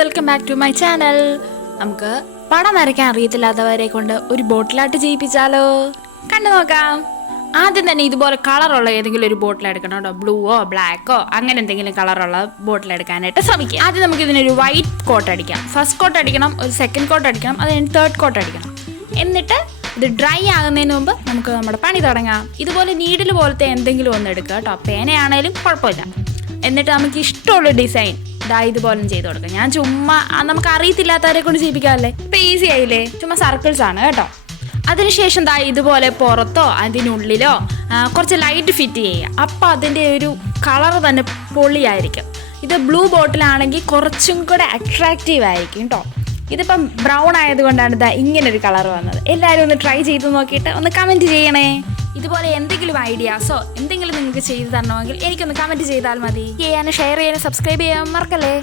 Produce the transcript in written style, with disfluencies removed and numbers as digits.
Welcome back to my channel. നമുക്ക് പടം വരയ്ക്കാൻ അറിയത്തില്ലാത്തവരെ കൊണ്ട് ഒരു ബോട്ടിലായിട്ട് ചെയ്യിപ്പിച്ചാലോ? കണ്ടു നോക്കാം. ആദ്യം തന്നെ ഇതുപോലെ കളറുള്ള ഏതെങ്കിലും ഒരു ബോട്ടിൽ എടുക്കണം കേട്ടോ. ബ്ലൂവോ ബ്ലാക്കോ അങ്ങനെ എന്തെങ്കിലും കളറുള്ള ബോട്ടിൽ എടുക്കാനായിട്ട് ശ്രമിക്കുക. ആദ്യം നമുക്ക് ഇതിനൊരു വൈറ്റ് കോട്ട് അടിക്കാം. ഫസ്റ്റ് കോട്ട് അടിക്കണം, ഒരു സെക്കൻഡ് കോട്ട് അടിക്കണം, അതിന് തേർഡ് കോട്ട് അടിക്കണം. എന്നിട്ട് ഇത് ഡ്രൈ ആകുന്നതിന് മുമ്പ് നമുക്ക് നമ്മുടെ പണി തുടങ്ങാം. ഇതുപോലെ നീഡിൽ പോലത്തെ എന്തെങ്കിലും ഒന്ന് എടുക്കുക കേട്ടോ. പേനയാണേലും കുഴപ്പമില്ല. എന്നിട്ട് നമുക്ക് ഇഷ്ടമുള്ള ഡിസൈൻ ഇതുപോലെ ചെയ്ത് കൊടുക്കാം. ഞാൻ ചുമ്മാ നമുക്ക് അറിയത്തില്ലാത്തവരെ കൊണ്ട് ചെയ്യിപ്പിക്കാമല്ലേ, ഇപ്പം ഈസി ആയില്ലേ? ചുമ്മാ സർക്കിൾസ് ആണ് കേട്ടോ. അതിനുശേഷം ഇതുപോലെ പുറത്തോ അതിനുള്ളിലോ കുറച്ച് ലൈറ്റ് ഫിറ്റ് ചെയ്യുക. അപ്പം അതിൻ്റെ ഒരു കളർ തന്നെ പൊളിയായിരിക്കും. ഇത് ബ്ലൂ ബോട്ടിലാണെങ്കിൽ കുറച്ചും കൂടെ അട്രാക്റ്റീവ് ആയിരിക്കും കേട്ടോ. ഇതിപ്പം ബ്രൗൺ ആയതുകൊണ്ടാണ് ഇങ്ങനൊരു കളർ വന്നത്. എല്ലാവരും ഒന്ന് ട്രൈ ചെയ്ത് നോക്കിയിട്ട് ഒന്ന് കമൻറ്റ് ചെയ്യണേ. ഇതുപോലെ എന്തെങ്കിലും ഐഡിയാസോ എന്തെങ്കിലും നിങ്ങൾക്ക് ചെയ്തു തരണമെങ്കിൽ എനിക്കൊന്ന് കമൻറ്റ് ചെയ്താൽ മതി. ചെയ്യാനും ഷെയർ ചെയ്യാനും സബ്സ്ക്രൈബ് ചെയ്യാൻ മറക്കല്ലേ.